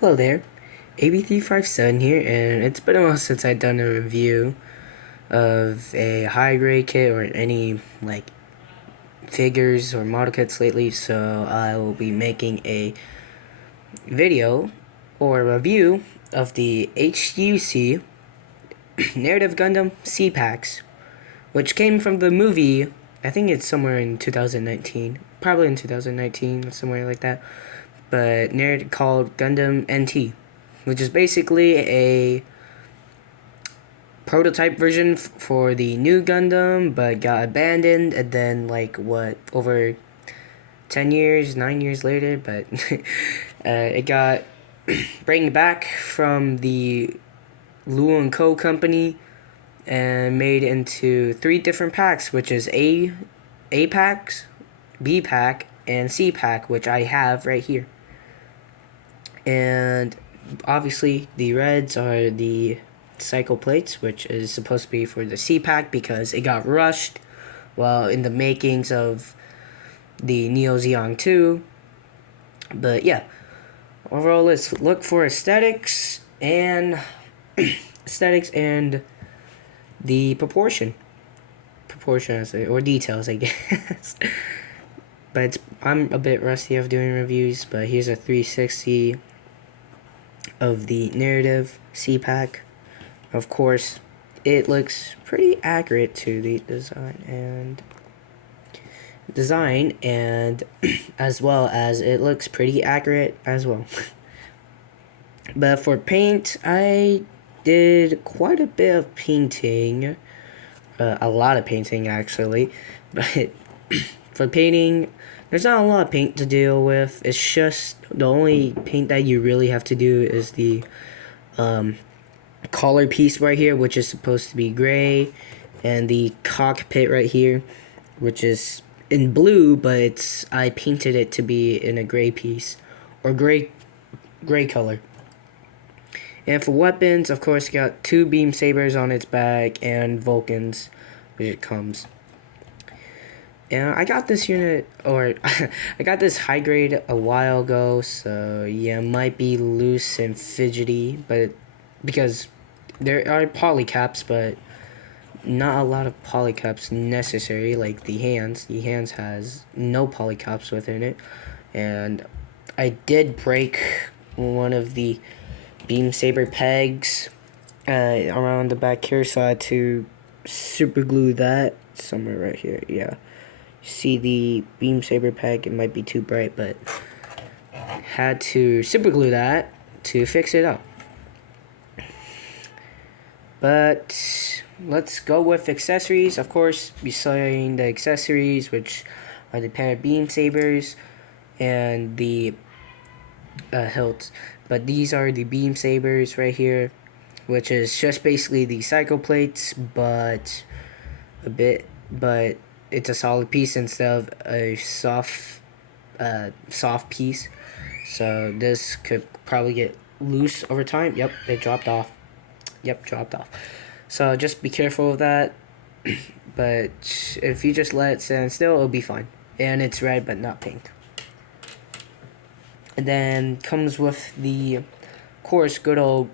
Hello there, AB357 here, and it's been a while since I've done a review of a high grade kit or any like figures or model kits lately, so I will be making a video or review of the HGUC Narrative Gundam C packs, which came from the movie. I think it's somewhere in 2019, probably in 2019, somewhere like that. But narrative called Gundam NT, which is basically a prototype version for the new Gundam, but got abandoned, and then like what, over 10 years, 9 years later, but it got bring back from the Lu & Co company and made into three different packs, which is A packs, B pack, and C pack, which I have right here. And obviously the reds are the cycle plates, which is supposed to be for the C pack because it got rushed while in the makings of the Neo Zeon 2. But yeah, overall, let's look for aesthetics and the proportion or details, I guess. But I'm a bit rusty of doing reviews. But here's a 360 of the narrative C pack. Of course, it looks pretty accurate to the design and as well as it looks pretty accurate as well. But for paint, I did quite a bit of painting, a lot of painting actually. But for painting, there's not a lot of paint to deal with. It's just the only paint that you really have to do is the collar piece right here, which is supposed to be gray, and the cockpit right here, which is in blue, but I painted it to be in a gray piece or gray color. And for weapons, of course, got two beam sabers on its back and Vulcans, which it comes. And I got this unit, or I got this high grade a while ago, so yeah, it might be loose and fidgety, but because there are polycaps, but not a lot of polycaps necessary, like the hands. The hands has no polycaps within it, and I did break one of the beam saber pegs around the back here, so I had to super glue that somewhere right here. Yeah. See the beam saber peg, it might be too bright, but had to super glue that to fix it up. But let's go with accessories. Of course, besides the accessories, which are the pair of beam sabers and the hilts, but these are the beam sabers right here, which is just basically the cycle plates, but it's a solid piece instead of a soft piece. So this could probably get loose over time. Yep, it dropped off. So just be careful of that. But if you just let it stand still, it'll be fine. And it's red but not pink. And then comes with the, of course, good old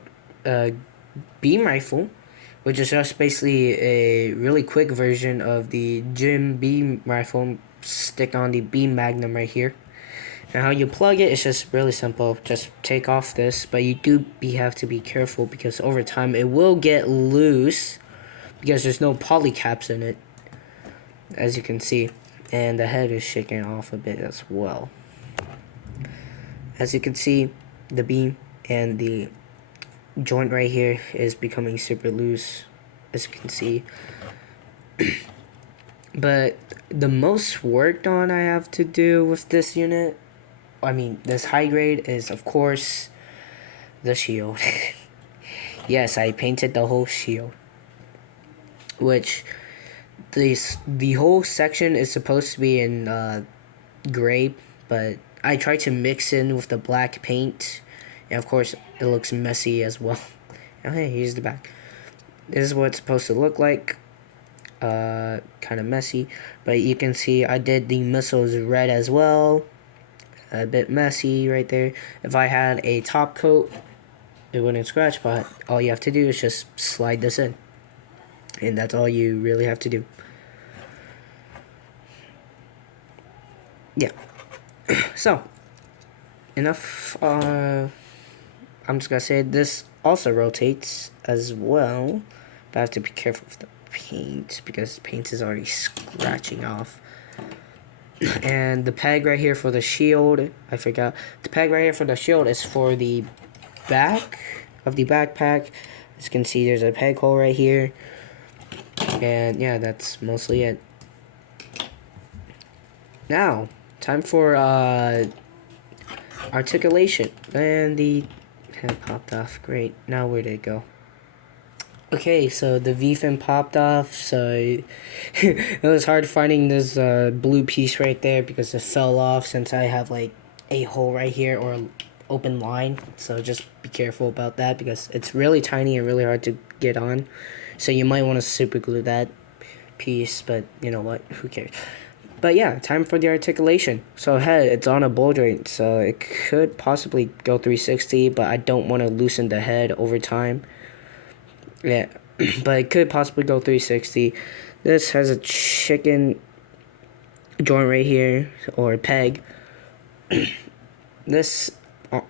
beam rifle, which is just basically a really quick version of the Jim beam rifle. Stick on the beam magnum right here. And how you plug it is just really simple. Just take off this, but you have to be careful because over time it will get loose because there's no polycaps in it, as you can see. And the head is shaking off a bit as well. As you can see, the beam and the joint right here is becoming super loose, as you can see. But the most worked on I have to do with this unit, this high grade, is of course the shield. Yes, I painted the whole shield, which the whole section is supposed to be in gray, but I tried to mix in with the black paint, and of course it looks messy as well. Oh, hey, here's the back. This is what it's supposed to look like. Kind of messy, but you can see I did the missiles red as well. a bit messy right there. If I had a top coat, it wouldn't scratch, but all you have to do is just slide this in. And that's all you really have to do. Yeah. So, enough. I'm just gonna say this also rotates as well. But I have to be careful with the paint because paint is already scratching off. And the peg right here for the shield, I forgot. The peg right here for the shield is for the back of the backpack. As you can see, there's a peg hole right here. And yeah, that's mostly it. Now, time for articulation. And the head popped off. Great. Now where did it go? Okay, so the V-fin popped off, so it was hard finding this blue piece right there because it fell off since I have like a hole right here or open line. So just be careful about that because it's really tiny and really hard to get on. So you might want to super glue that piece, but you know what, who cares. But yeah, time for the articulation. So head, it's on a ball joint, so it could possibly go 360, but I don't want to loosen the head over time. Yeah, but it could possibly go 360. This has a chicken joint right here, or peg. This,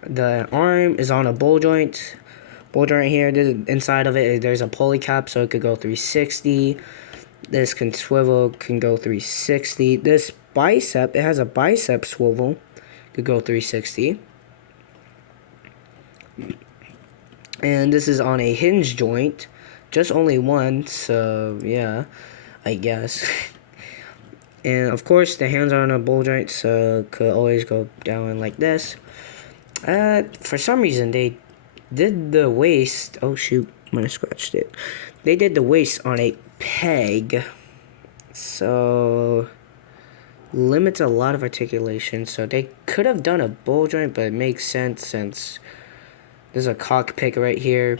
the arm is on a ball joint. Ball joint here, inside of it, there's a pulley cap, so it could go 360. This can swivel, can go 360. This bicep, it has a bicep swivel, could go 360. And this is on a hinge joint, just only one, so yeah, I guess. And of course, the hands are on a ball joint, so it could always go down like this. For some reason, they did the waist. Oh shoot, I might have scratched it. They did the waist on a peg, so limits a lot of articulation. So they could have done a ball joint, but it makes sense since there's a cockpit right here.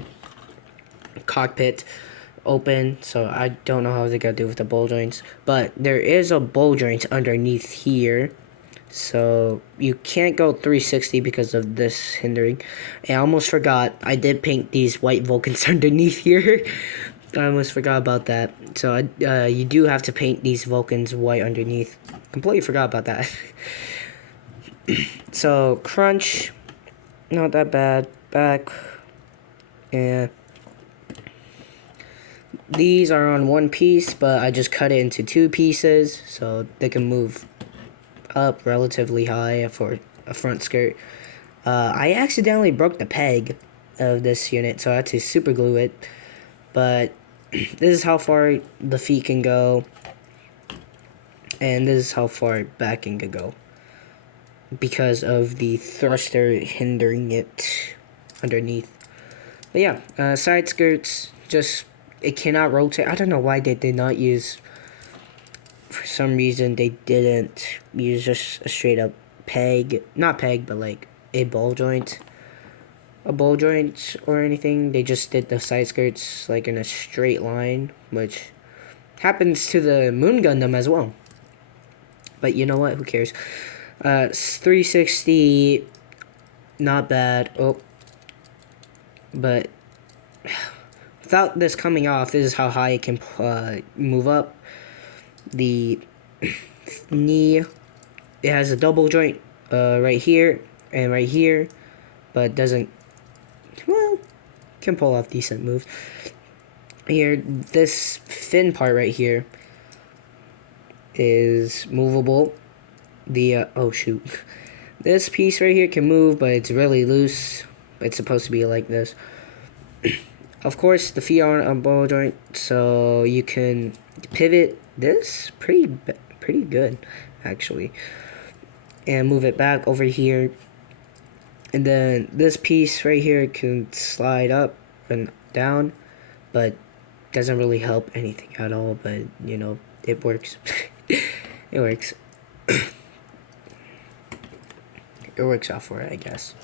Cockpit open, so I don't know how they gotta do with the ball joints, but there is a ball joint underneath here, so you can't go 360 because of this hindering. And I almost forgot, I did paint these white Vulcans underneath here. I almost forgot about that. So you do have to paint these Vulcans white underneath. Completely forgot about that. So crunch, not that bad. Back, yeah. These are on one piece, but I just cut it into two pieces so they can move up relatively high for a front skirt. I accidentally broke the peg of this unit, so I had to super glue it. But this is how far the feet can go, and this is how far back it can go because of the thruster hindering it underneath. But yeah, side skirts, just it cannot rotate. I don't know why they did not use, for some reason they didn't use just a straight up peg, not peg, but like a ball joint or anything. They just did the side skirts like in a straight line, which happens to the Moon Gundam as well. But you know what, who cares. 360, not bad. Oh, but without this coming off, this is how high it can move up. The knee, it has a double joint right here and right here, but doesn't, well, can pull off decent moves. Here, this fin part right here is movable. The, oh shoot. This piece right here can move, but it's really loose. It's supposed to be like this. Of course, the feet are on a ball joint, so you can pivot this pretty good, actually, and move it back over here. And then this piece right here can slide up and down, but doesn't really help anything at all. But you know, it works. It works. It works out for it, I guess.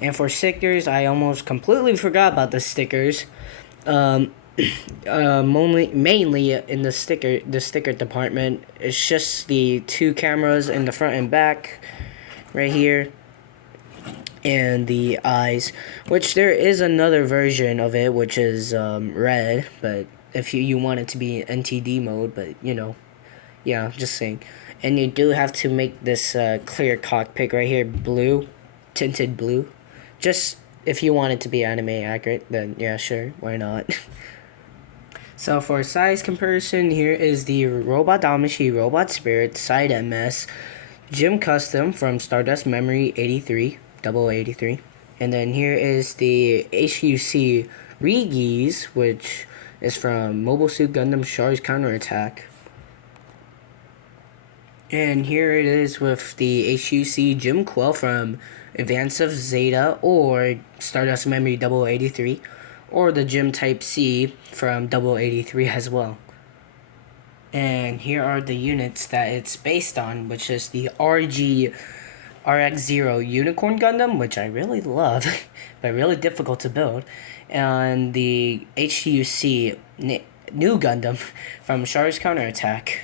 And for stickers, I almost completely forgot about the stickers. Mainly in the sticker department. It's just the two cameras in the front and back, right here, and the eyes. Which there is another version of it, which is red. But if you want it to be NTD mode, but yeah, just saying. And you do have to make this clear cockpit right here blue, tinted blue. Just if you want it to be anime accurate, then yeah, sure, why not? So for size comparison, here is the Robot Damacy Robot Spirit Side MS Gym Custom from Stardust Memory 83, 0083. And then here is the HGUC Regis, which is from Mobile Suit Gundam Char's Counterattack. And here it is with the HGUC Gym Quell from Advance of Zeta or Stardust Memory 0083. Or the Gym Type C from 0083 as well. And here are the units that it's based on, which is the RX-0 Unicorn Gundam, which I really love, but really difficult to build, and the HGUC New Gundam from Char's Counterattack.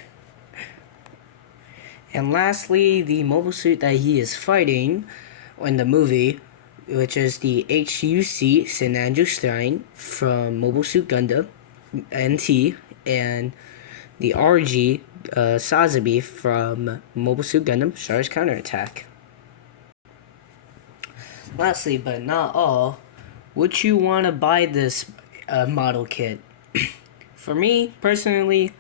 And lastly, the mobile suit that he is fighting in the movie, which is the HGUC Senanju Shrine from Mobile Suit Gundam NT, and the RG Sazabi from Mobile Suit Gundam Char's Counterattack. Lastly, but not all, would you want to buy this model kit? For me, personally,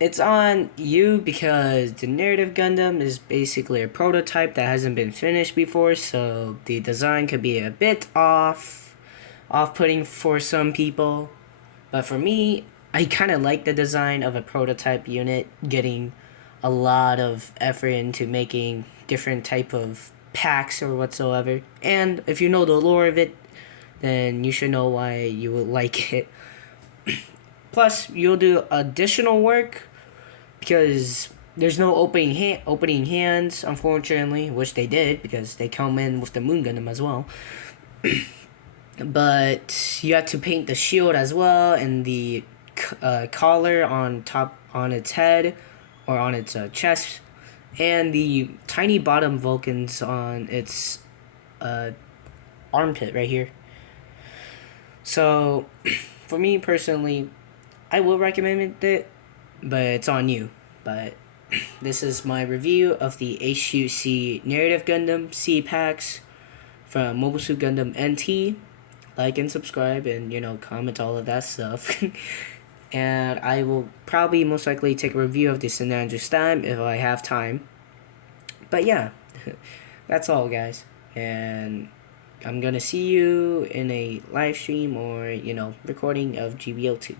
it's on you because the Narrative Gundam is basically a prototype that hasn't been finished before, so the design could be a bit off-putting for some people. But for me, I kind of like the design of a prototype unit, getting a lot of effort into making different type of packs or whatsoever. And if you know the lore of it, then you should know why you would like it. Plus, you'll do additional work because there's no opening hands, unfortunately, which they did because they come in with the Moon Gundam as well. But you have to paint the shield as well and the collar on its head or on its chest, and the tiny bottom Vulcans on its armpit right here. So, for me personally, I will recommend it, but it's on you. But this is my review of the HGUC Narrative Gundam C packs from Mobile Suit Gundam NT. Like and subscribe and comment all of that stuff. And I will probably most likely take a review of the Senanju Stein if I have time. But yeah, that's all, guys. And I'm gonna see you in a live stream or recording of GBO2.